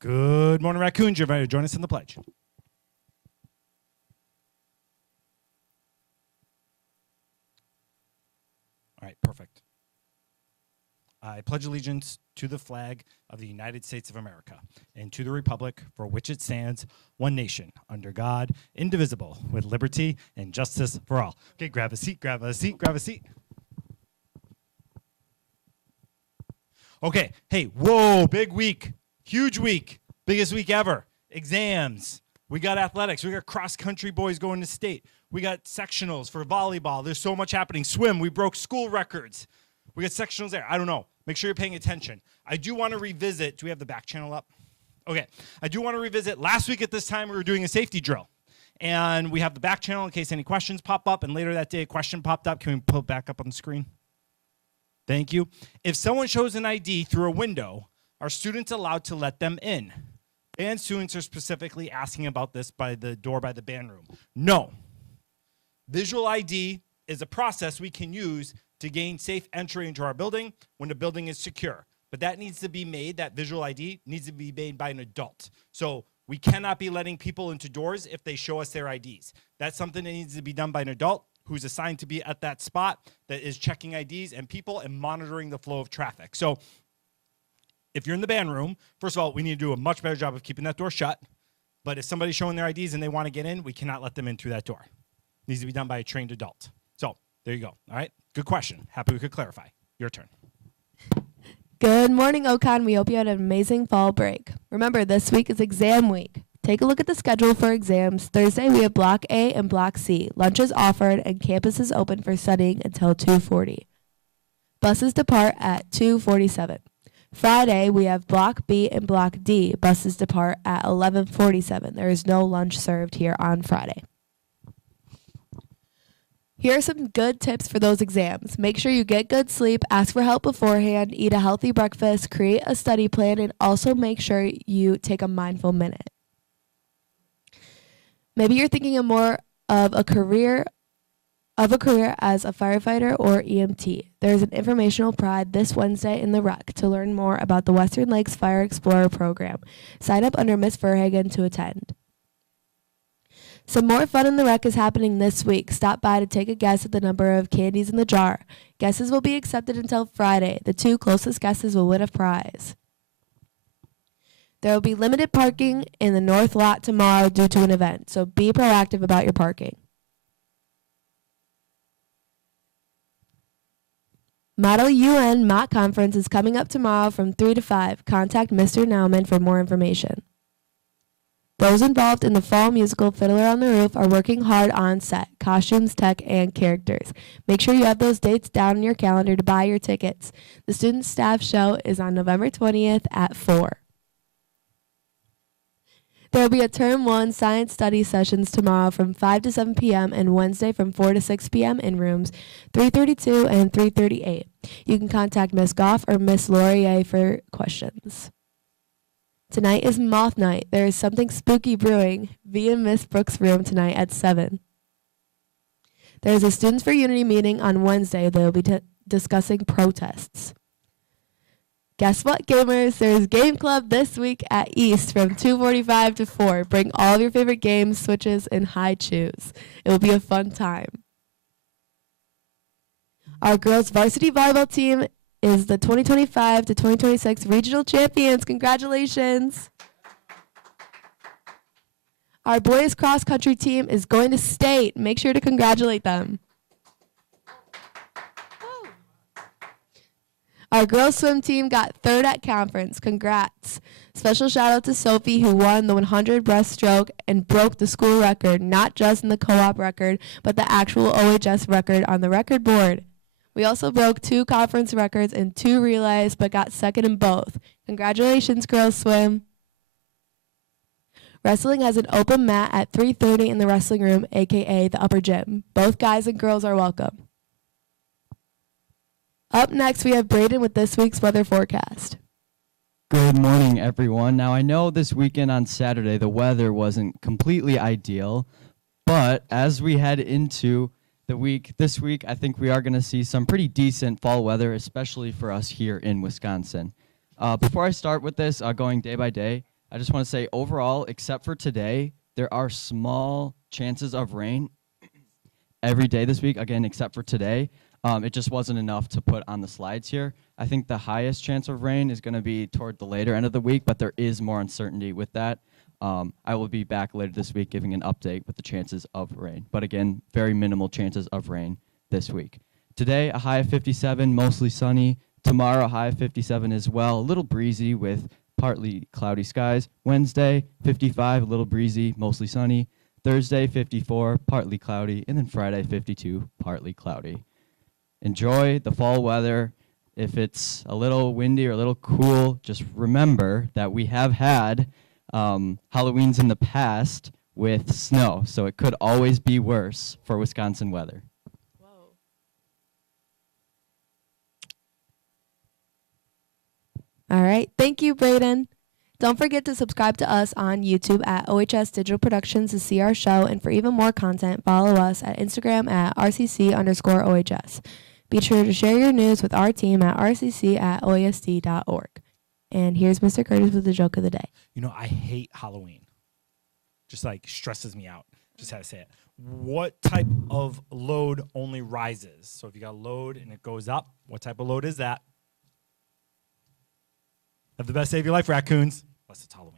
Good morning, Raccoons. You're invited to join us in the pledge. All right, perfect. I pledge allegiance to the flag of the United States of America and to the republic for which it stands, one nation, under God, indivisible, with liberty and justice for all. Okay, grab a seat, grab a seat, grab a seat. Okay, hey, whoa, big week, huge week, biggest week ever. Exams. We got athletics. We got cross-country boys going to state. We got sectionals for volleyball. There's so much happening. Swim, we broke school records. We got sectionals there. I don't know. Make sure you're paying attention. I do want to revisit. Do we have the back channel up? Okay. I do want to revisit. Last week at this time, we were doing a safety drill. And we have the back channel in case any questions pop up. And later that day, a question popped up. Can we pull it back up on the screen? Thank you. If someone shows an ID through a window, are students allowed to let them in? Band students are specifically asking about this by the door by the band room. No. Visual ID is a process we can use to gain safe entry into our building when the building is secure. But that needs to be made, that visual ID needs to be made by an adult. So we cannot be letting people into doors if they show us their IDs. That's something that needs to be done by an adult who's assigned to be at that spot that is checking IDs and people and monitoring the flow of traffic. So if you're in the band room, first of all, we need to do a much better job of keeping that door shut. But if somebody's showing their IDs and they want to get in, we cannot let them in through that door. It needs to be done by a trained adult. So there you go. All right. Good question. Happy we could clarify. Your turn. Good morning, Ocon. We hope you had an amazing fall break. Remember, this week is exam week. Take a look at the schedule for exams. Thursday, we have Block A and Block C. Lunch is offered, and campus is open for studying until 2:40. Buses depart at 2:47. Friday, we have Block B and Block D. Buses depart at 11:47. There is no lunch served here on Friday. Here are some good tips for those exams. Make sure you get good sleep, ask for help beforehand, eat a healthy breakfast, create a study plan, and also make sure you take a mindful minute. Maybe you're thinking of more of a career as a firefighter or EMT. There's an informational pride this Wednesday in the Rec to learn more about the Western Lakes Fire Explorer program. Sign up under Miss Verhagen to attend. Some more fun in the Rec is happening this week. Stop by to take a guess at the number of candies in the jar. Guesses will be accepted until Friday. The 2 closest guesses will win a prize. There will be limited parking in the north lot tomorrow due to an event, so be proactive about your parking. Model UN Mock Conference is coming up tomorrow from 3 to 5. Contact Mr. Nauman for more information. Those involved in the fall musical Fiddler on the Roof are working hard on set, costumes, tech, and characters. Make sure you have those dates down in your calendar to buy your tickets. The student staff show is on November 20th at 4. There will be a Term 1 science study sessions tomorrow from 5 to 7 p.m. and Wednesday from 4 to 6 p.m. in rooms 332 and 338. You can contact Miss Goff or Miss Laurier for questions. Tonight is Moth Night. There is something spooky brewing. Be in Miss Brooks' room tonight at 7. There is a Students for Unity meeting on Wednesday. They will be discussing protests. Guess what, gamers? There is Game Club this week at East from 2:45 to 4. Bring all of your favorite games, switches, and high chews. It will be a fun time. Our girls varsity volleyball team is the 2025 to 2026 regional champions. Congratulations. Our boys cross country team is going to state. Make sure to congratulate them. Our girls swim team got 3rd at conference. Congrats. Special shout out to Sophie, who won the 100 breaststroke and broke the school record, not just in the co-op record, but the actual OHS record on the record board. We also broke 2 conference records and 2 relays, but got 2nd in both. Congratulations, girls swim. Wrestling has an open mat at 3:30 in the wrestling room, aka the upper gym. Both guys and girls are welcome. Up next, we have Braden with this week's weather forecast. Good morning, everyone. Now, I know this weekend on Saturday, the weather wasn't completely ideal, but as we head into this week, I think we are going to see some pretty decent fall weather, especially for us here in Wisconsin. Before I start with this, going day by day, I just want to say overall, except for today, there are small chances of rain every day this week, again, except for today. It just wasn't enough to put on the slides here. I think the highest chance of rain is going to be toward the later end of the week, but there is more uncertainty with that. I will be back later this week giving an update with the chances of rain. But again, very minimal chances of rain this week. Today, a high of 57, mostly sunny. Tomorrow, a high of 57 as well, a little breezy with partly cloudy skies. Wednesday, 55, a little breezy, mostly sunny. Thursday, 54, partly cloudy. And then Friday, 52, partly cloudy. Enjoy the fall weather. If it's a little windy or a little cool, just remember that we have had Halloweens in the past with snow, so it could always be worse for Wisconsin weather. All right. Thank you, Brayden. Don't forget to subscribe to us on YouTube at OHS Digital Productions to see our show. And for even more content, follow us at Instagram at RCC_OHS. Be sure to share your news with our team at rcc@oesd.org. And here's Mr. Curtis with the joke of the day. You know, I hate Halloween. Just like stresses me out. Just had to say it. What type of load only rises? So if you got load and it goes up, what type of load is that? Have the best day of your life, raccoons. Unless it's Halloween.